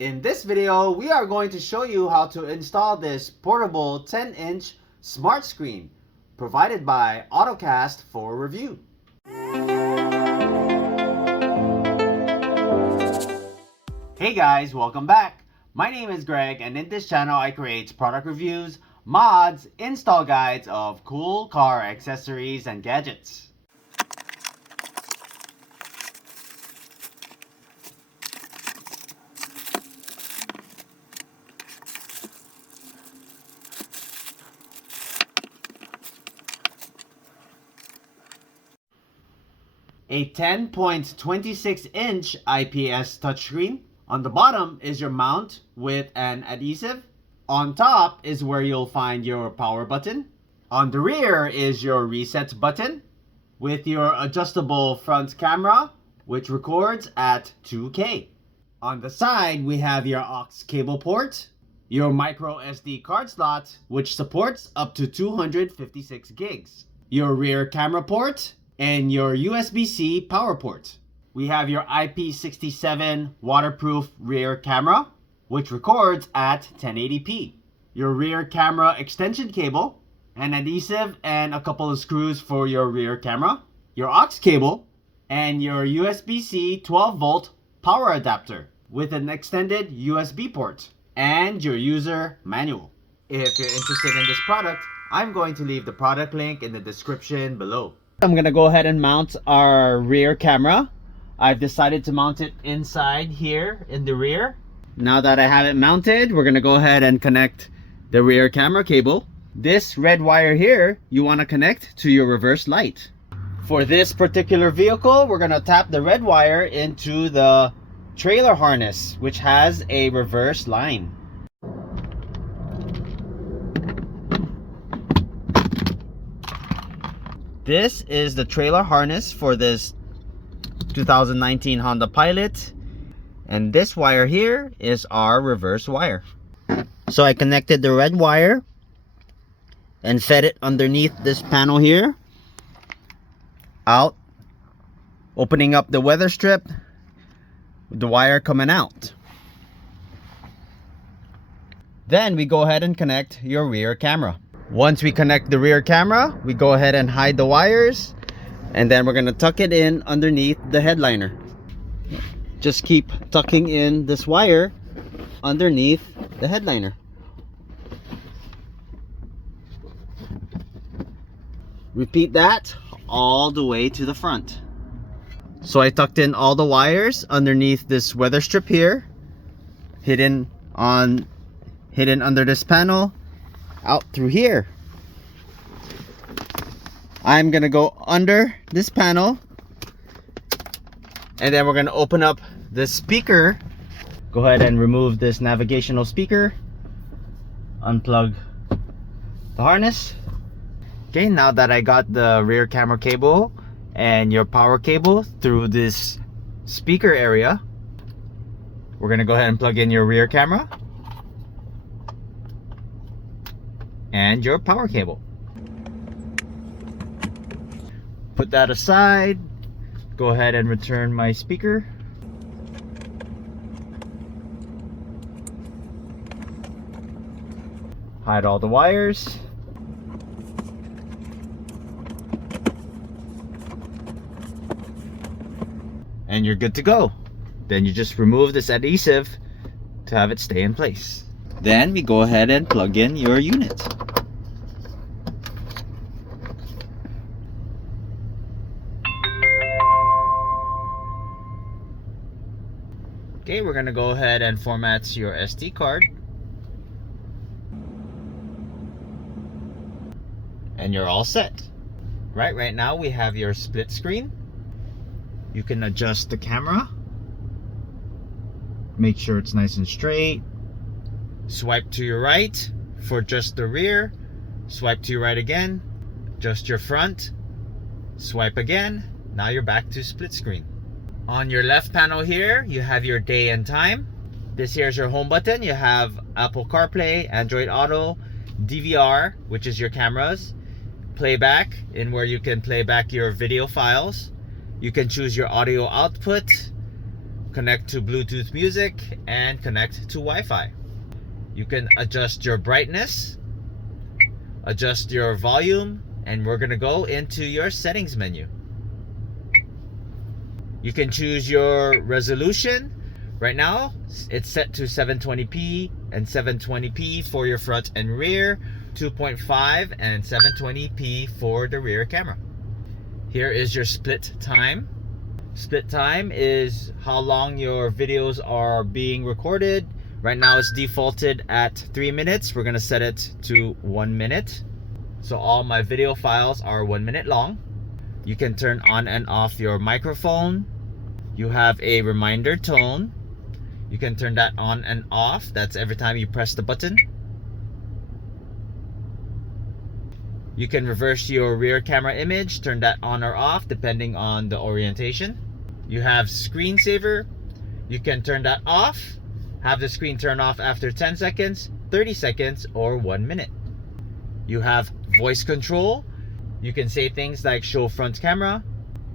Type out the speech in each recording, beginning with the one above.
In this video, we are going to show you how to install this portable 10-inch smart screen provided by Ottocast for review. Hey guys, welcome back. My name is Greg, and in this channel I create product reviews, mods, install guides of cool car accessories and gadgets. A 10.26-inch IPS touchscreen. On the bottom is your mount with an adhesive. On top is where you'll find your power button. On the rear is your reset button with your adjustable front camera, which records at 2K. On the side, we have your aux cable port, your micro SD card slot, which supports up to 256 gigs, your rear camera port, and your USB-C power port. We have your IP67 waterproof rear camera, which records at 1080p. Your rear camera extension cable, an adhesive and a couple of screws for your rear camera, your aux cable, and your USB-C 12-volt power adapter with an extended USB port, and your user manual. If you're interested in this product, I'm going to leave the product link in the description below. I'm gonna go ahead and mount our rear camera. I've decided to mount it inside here in the rear. Now that I have it mounted, we're gonna go ahead and connect the rear camera cable. This red wire here, you wanna connect to your reverse light. For this particular vehicle, we're gonna tap the red wire into the trailer harness, which has a reverse line. This is the trailer harness for this 2019 Honda Pilot, and this wire here is our reverse wire. So I connected the red wire and fed it underneath this panel here, out, opening up the weather strip with the wire coming out. Then we go ahead and connect your rear camera. Once we connect the rear camera, we go ahead and hide the wires, and then we're gonna tuck it in underneath the headliner. Just keep tucking in this wire underneath the headliner. Repeat that all the way to the front. So I tucked in all the wires underneath this weather strip here, hidden under this panel, out through here. I'm gonna go under this panel, and then we're gonna open up the speaker. Go ahead and remove this navigational speaker, unplug the harness. Okay, now that I got the rear camera cable and your power cable through this speaker area, we're gonna go ahead and plug in your rear camera and your power cable. Put that aside. Go ahead and return my speaker. Hide all the wires. And you're good to go. Then you just remove this adhesive to have it stay in place. Then we go ahead and plug in your unit. Okay, we're gonna go ahead and format your SD card. And you're all set. Right now we have your split screen. You can adjust the camera. Make sure it's nice and straight. Swipe to your right for just the rear. Swipe to your right again. Adjust your front. Swipe again. Now you're back to split screen. On your left panel here, you have your day and time. This here is your home button. You have Apple Carplay, Android Auto, DVR, which is your cameras, playback, in where you can play back your video files. You can choose your audio output, connect to Bluetooth music, and connect to Wi-Fi. You can adjust your brightness, adjust your volume, and we're gonna go into your settings menu. You can choose your resolution. Right now, it's set to 720p and 720p for your front and rear, 2.5 and 720p for the rear camera. Here is your split time. Split time is how long your videos are being recorded. Right now it's defaulted at 3 minutes. We're gonna set it to 1 minute. So all my video files are 1 minute long. You can turn on and off your microphone. You have a reminder tone. You can turn that on and off. That's every time you press the button. You can reverse your rear camera image, turn that on or off depending on the orientation. You have screensaver. You can turn that off. Have the screen turn off after 10 seconds, 30 seconds, or 1 minute. You have voice control. You can say things like show front camera,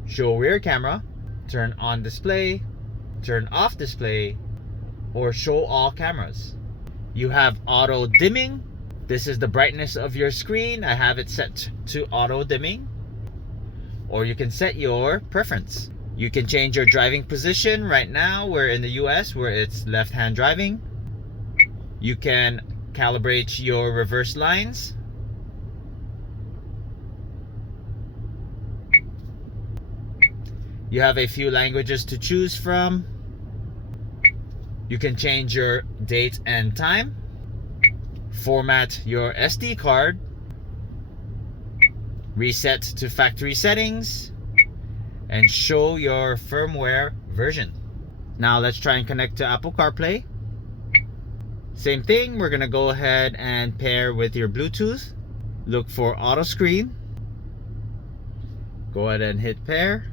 show rear camera, turn on display, turn off display, or show all cameras. You have auto dimming. This is the brightness of your screen. I have it set to auto dimming. Or you can set your preference. You can change your driving position. Right now we're in the US where it's left-hand driving. You can calibrate your reverse lines. You have a few languages to choose from. You can change your date and time. Format your SD card. Reset to factory settings. And show your firmware version. Now let's try and connect to Apple Carplay. Same thing, we're gonna go ahead and pair with your Bluetooth. Look for Ottoscreen. Go ahead and hit pair.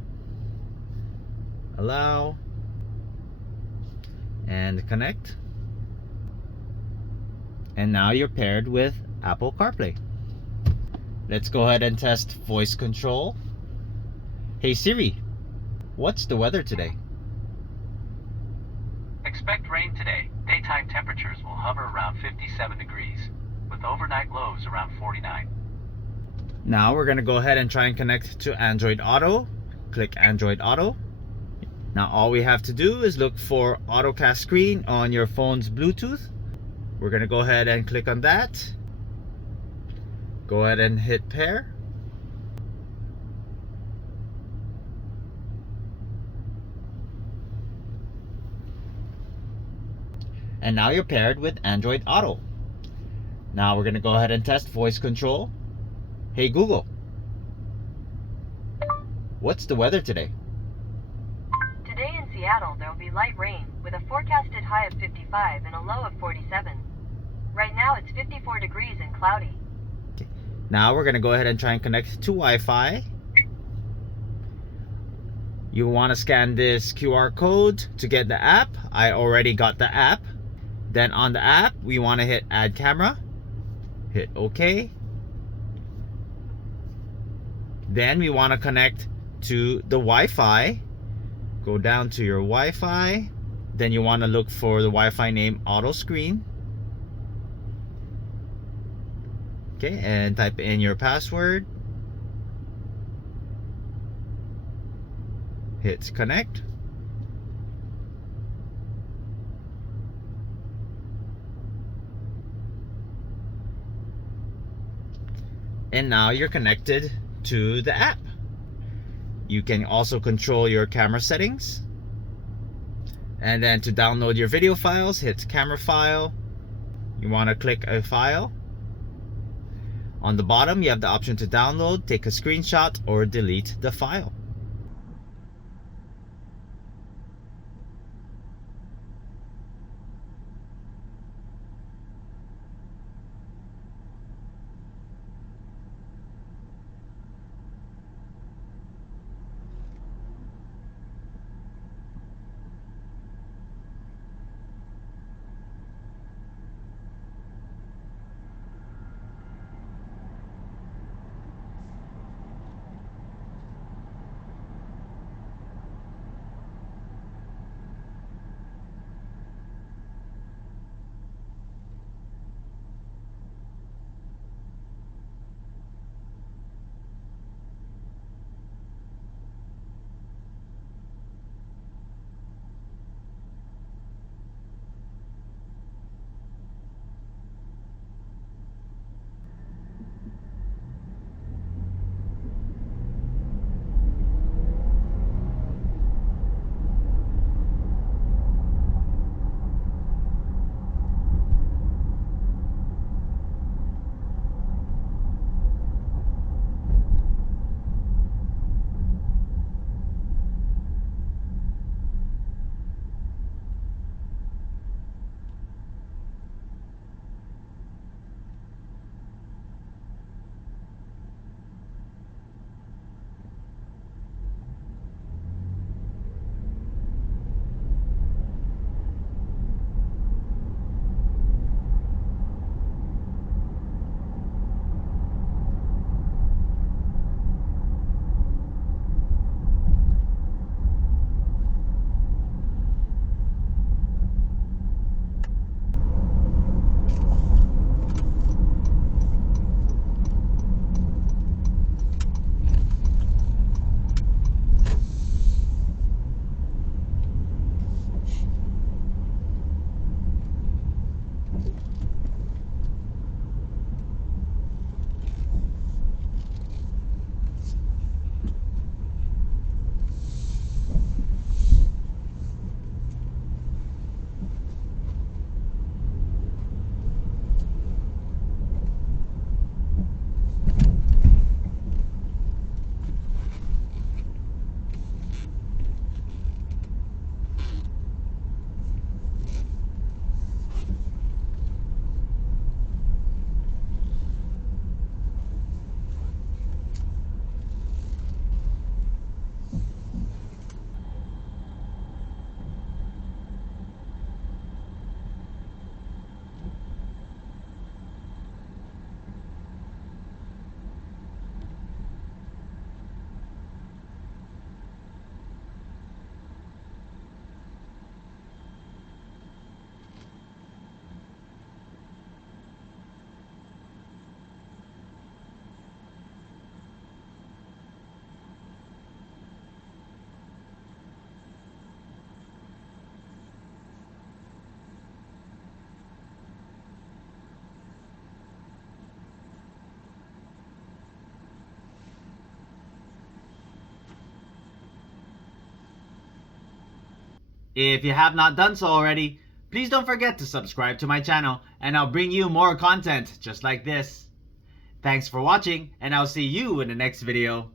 Allow. And connect. And now you're paired with Apple CarPlay. Let's go ahead and test voice control. Hey Siri, what's the weather today? Expect rain today. Daytime temperatures will hover around 57 degrees, with overnight lows around 49. Now we're gonna go ahead and try and connect to Android Auto. Click Android Auto. Now all we have to do is look for Ottocast screen on your phone's Bluetooth. We're gonna go ahead and click on that. Go ahead and hit pair. And now you're paired with Android Auto. Now we're gonna go ahead and test voice control. Hey Google, what's the weather today? Today in Seattle, there will be light rain with a forecasted high of 55 and a low of 47. Right now it's 54 degrees and cloudy. Okay. Now we're gonna go ahead and try and connect to Wi-Fi. You wanna scan this QR code to get the app. I already got the app. Then on the app, we wanna hit add camera. Hit OK. Then we wanna connect to the Wi-Fi. Go down to your Wi-Fi. Then you wanna look for the Wi-Fi name Ottoscreen. Okay, and type in your password. Hit connect. And now you're connected to the app. You can also control your camera settings. And then to download your video files, hit camera file. You want to click a file. On the bottom, you have the option to download, take a screenshot, or delete the file. If you have not done so already, please don't forget to subscribe to my channel and I'll bring you more content just like this. Thanks for watching and I'll see you in the next video.